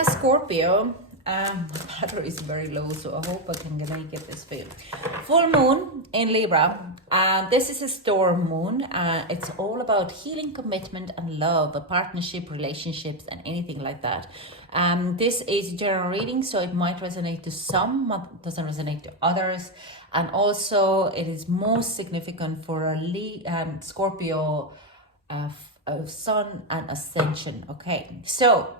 Yeah, Scorpio. My battery is very low, so I hope I can make it this way. Full moon in Libra. This is a storm moon. It's all about healing, commitment, and love, a partnership, relationships, and anything like that. This is a general reading, so it might resonate to some, doesn't resonate to others. And also, it is most significant for a Scorpio sun and ascension. Okay, so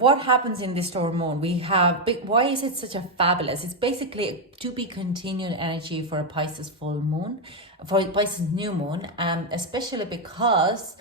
what happens in this storm moon? We have why is it such a fabulous? It's basically a to be continued energy for a Pisces full moon, for a Pisces new moon, especially because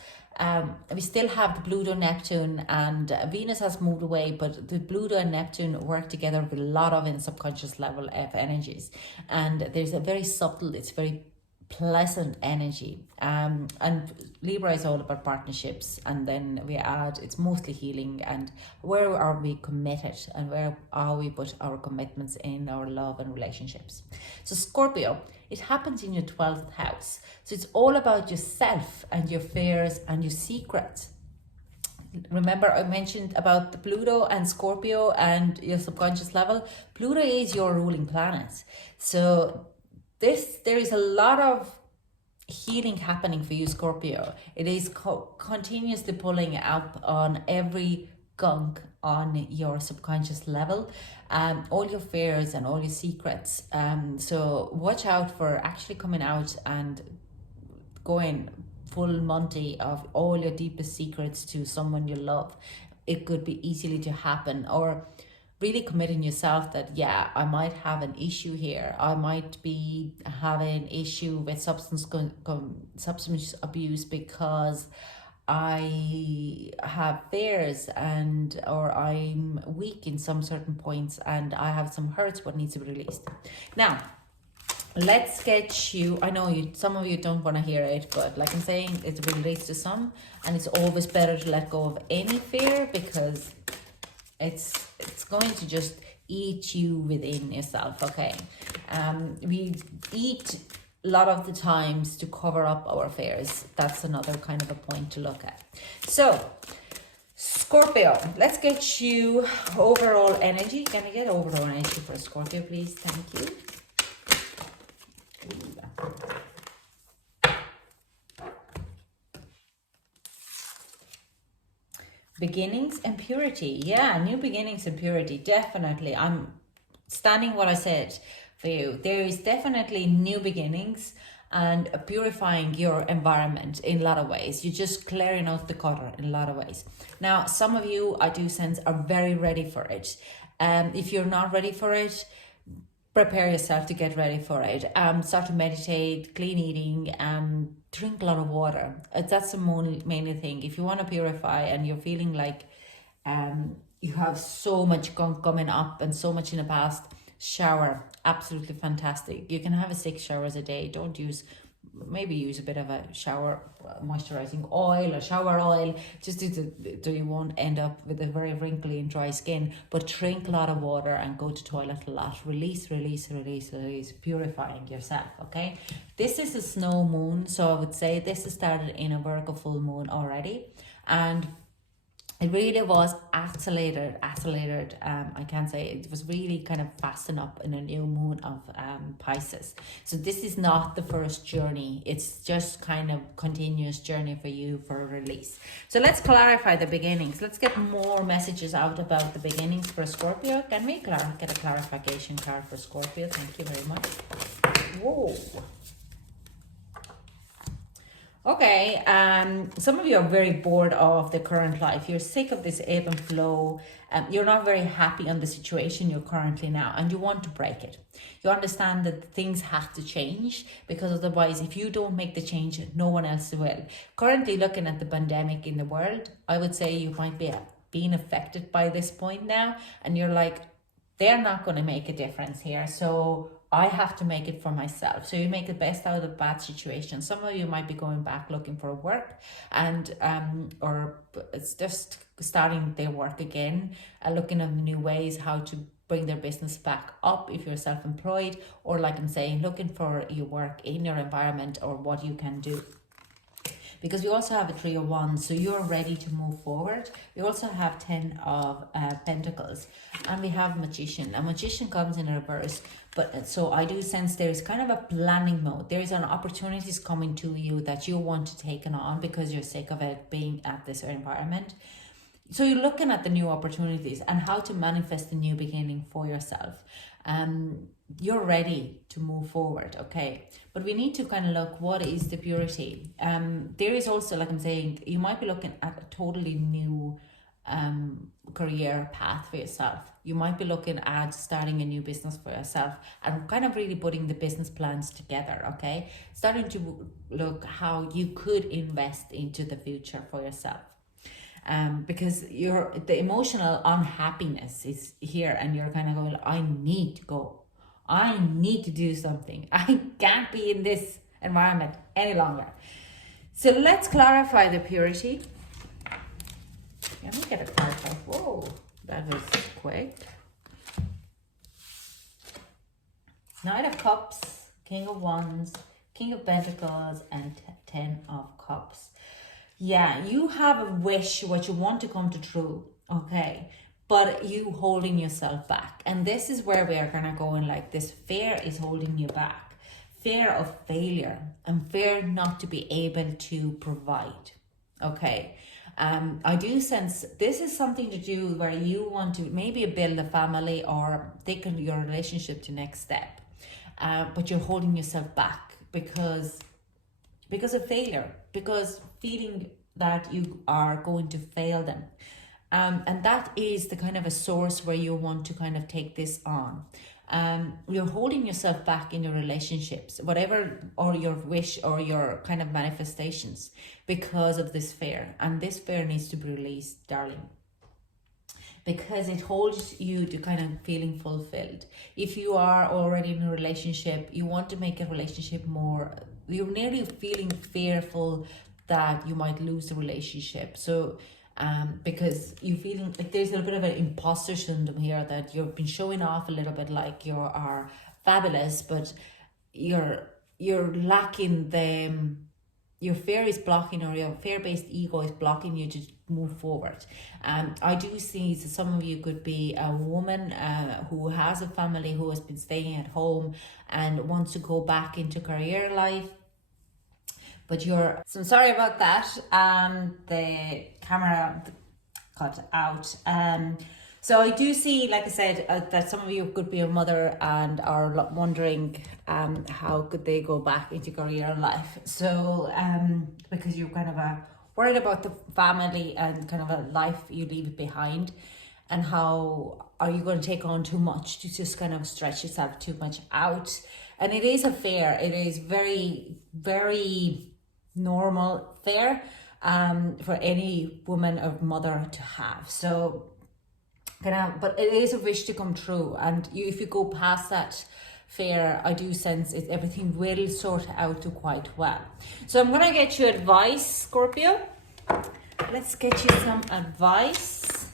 we still have the Pluto, Neptune, and Venus has moved away, but the Pluto and Neptune work together with a lot of in subconscious level of energies, and there's a very subtle, it's very pleasant energy, and Libra is all about partnerships, and then we add it's mostly healing and where are we committed and where are we put our commitments in our love and relationships. So Scorpio, it happens in your 12th house, so it's all about yourself and your fears and your secrets. Remember I mentioned about the Pluto and Scorpio and your subconscious level. Pluto is your ruling planet, so there is a lot of healing happening for you, Scorpio. It is continuously pulling up on every gunk on your subconscious level, all your fears and all your secrets. So watch out for actually coming out and going full Monty of all your deepest secrets to someone you love. It could be easily to happen, or really committing yourself that, yeah, I might have an issue here. I might be having an issue with substance abuse because I have fears or I'm weak in some certain points and I have some hurts what needs to be released. Now, let's get you, I know some of you don't want to hear it, but like I'm saying, it relates to some, and it's always better to let go of any fear because it's going to just eat you within yourself, okay? We eat a lot of the times to cover up our fears. That's another kind of a point to look at. So, Scorpio, let's get you overall energy. Can I get overall energy for Scorpio, please? Thank you. Beginnings and purity. Yeah, new beginnings and purity. Definitely. I'm standing what I said for you. There is definitely new beginnings and purifying your environment in a lot of ways. You're just clearing out the clutter in a lot of ways. Now, some of you, I do sense, are very ready for it. If you're not ready for it, prepare yourself to get ready for it. Start to meditate, clean eating, drink a lot of water. That's the main thing. If you want to purify and you're feeling like you have so much gunk coming up and so much in the past, shower. Absolutely fantastic. You can have 6 showers a day. Don't use, maybe use a bit of a shower moisturizing oil or shower oil, just so you won't end up with a very wrinkly and dry skin. But drink a lot of water and go to toilet a lot. Release, purifying yourself, okay? This is a snow moon, so I would say this has started in a Virgo full moon already, and it really was accelerated. I can say it was really kind of fastened up in a new moon of Pisces. So this is not the first journey. It's just kind of continuous journey for you for a release. So let's clarify the beginnings. Let's get more messages out about the beginnings for Scorpio. Can we get a clarification card for Scorpio? Thank you very much. Whoa. Okay, some of you are very bored of the current life. You're sick of this ebb and flow. You're not very happy on the situation you're currently now, and you want to break it. You understand that things have to change, because otherwise, if you don't make the change, no one else will. Currently, looking at the pandemic in the world, I would say you might be being affected by this point now, and you're like, they're not going to make a difference here, so I have to make it for myself. So you make the best out of the bad situation. Some of you might be going back looking for work, and or it's just starting their work again, looking at new ways how to bring their business back up if you're self-employed, or like I'm saying, looking for your work in your environment or what you can do. because we also have a 3 of Wands, so you're ready to move forward. We also have 10 of Pentacles, and we have Magician. A Magician comes in reverse, but so I do sense there's kind of a planning mode. There's an opportunities coming to you that you want to take on because you're sick of it being at this environment. So you're looking at the new opportunities and how to manifest a new beginning for yourself. You're ready to move forward, okay? But we need to kind of look, what is the purity? There is also, like I'm saying, you might be looking at a totally new career path for yourself. You might be looking at starting a new business for yourself and kind of really putting the business plans together, okay? Starting to look how you could invest into the future for yourself. Because the emotional unhappiness is here, and you're kind of going, I need to go. I need to do something. I can't be in this environment any longer. So let's clarify the purity. Let me get a clarified. Whoa, that was quick. Knight of Cups, King of Wands, King of Pentacles, and 10 of Cups. Yeah, you have a wish, what you want to come to true, okay? But you holding yourself back. And this is where we are kind of going, like, this fear is holding you back. Fear of failure and fear not to be able to provide, okay? I do sense this is something to do where you want to maybe build a family or take your relationship to next step. But you're holding yourself back because of failure, because feeling that you are going to fail them. And that is the kind of a source where you want to kind of take this on. You're holding yourself back in your relationships, whatever, or your wish or your kind of manifestations, because of this fear. And this fear needs to be released, darling, because it holds you to kind of feeling fulfilled. If you are already in a relationship, you want to make a relationship more, you're nearly feeling fearful that you might lose the relationship. So because you feeling like there's a little bit of an imposter syndrome here, that you've been showing off a little bit like you are fabulous, but you're lacking your fear is blocking, or your fear-based ego is blocking you to move forward. I do see that some of you could be a woman who has a family, who has been staying at home and wants to go back into career life. But so I'm sorry about that. The camera cut out. So I do see, like I said, that some of you could be a mother and are wondering how could they go back into career life. So because you're kind of worried about the family and kind of a life you leave behind, and how are you going to take on too much to just kind of stretch yourself too much out. And it is a fear. It is very, very normal fear for any woman or mother to have. So but it is a wish to come true, and if you go past that fear, I do sense everything will sort out quite well. So I'm gonna get you advice, Scorpio. Let's get you some advice.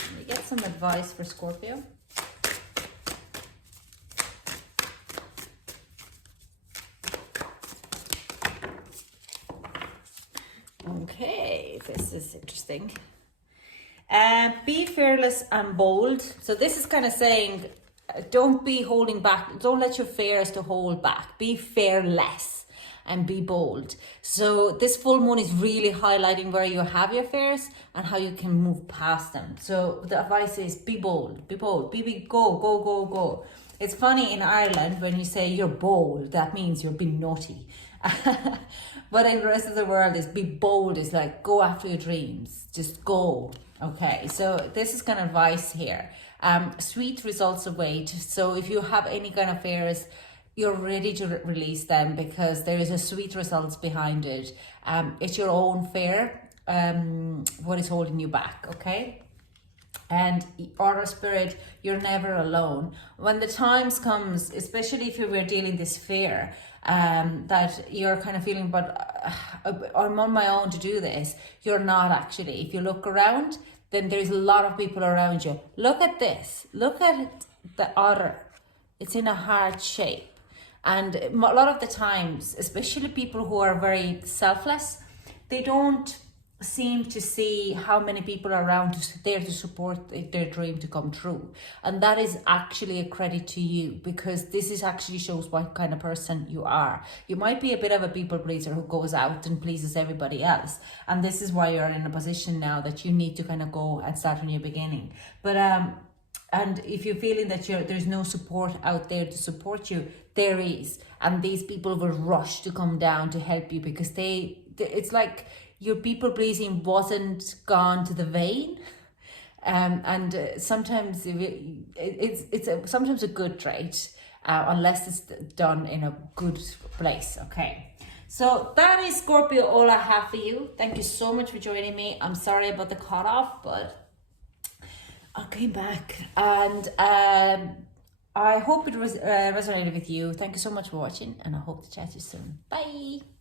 Let me get some advice for Scorpio. Okay, this is interesting. Be fearless and bold. So this is kind of saying, don't be holding back. Don't let your fears to hold back. Be fearless and be bold. So this full moon is really highlighting where you have your fears and how you can move past them. So the advice is be bold, go. It's funny in Ireland when you say you're bold, that means you're being naughty. But in the rest of the world, is be bold, is like go after your dreams, just go. Okay, so this is kind of advice here. Sweet results await. So if you have any kind of fears, you're ready to release them, because there is a sweet results behind it. It's your own fear, what is holding you back, okay? And Order Spirit, you're never alone. When the times comes, especially if you were dealing this fear, that you're kind of feeling, but I'm on my own to do this. You're not actually. If you look around, then there's a lot of people around you. Look at this. Look at the otter. It's in a heart shape. And a lot of the times, especially people who are very selfless, they don't seem to see how many people are around there to support their dream to come true. And that is actually a credit to you, because this is actually shows what kind of person you are. You might be a bit of a people pleaser who goes out and pleases everybody else, and this is why you're in a position now that you need to kind of go and start from your beginning. But and if you're feeling that there's no support out there to support you, there is, and these people will rush to come down to help you, because it's like your people pleasing wasn't gone to the vein. And sometimes it's sometimes a good trait, unless it's done in a good place. Okay, so that is, Scorpio, all I have for you. Thank you so much for joining me. I'm sorry about the cutoff, but I came back, and I hope it was resonated with you. Thank you so much for watching, and I hope to chat to you soon. Bye.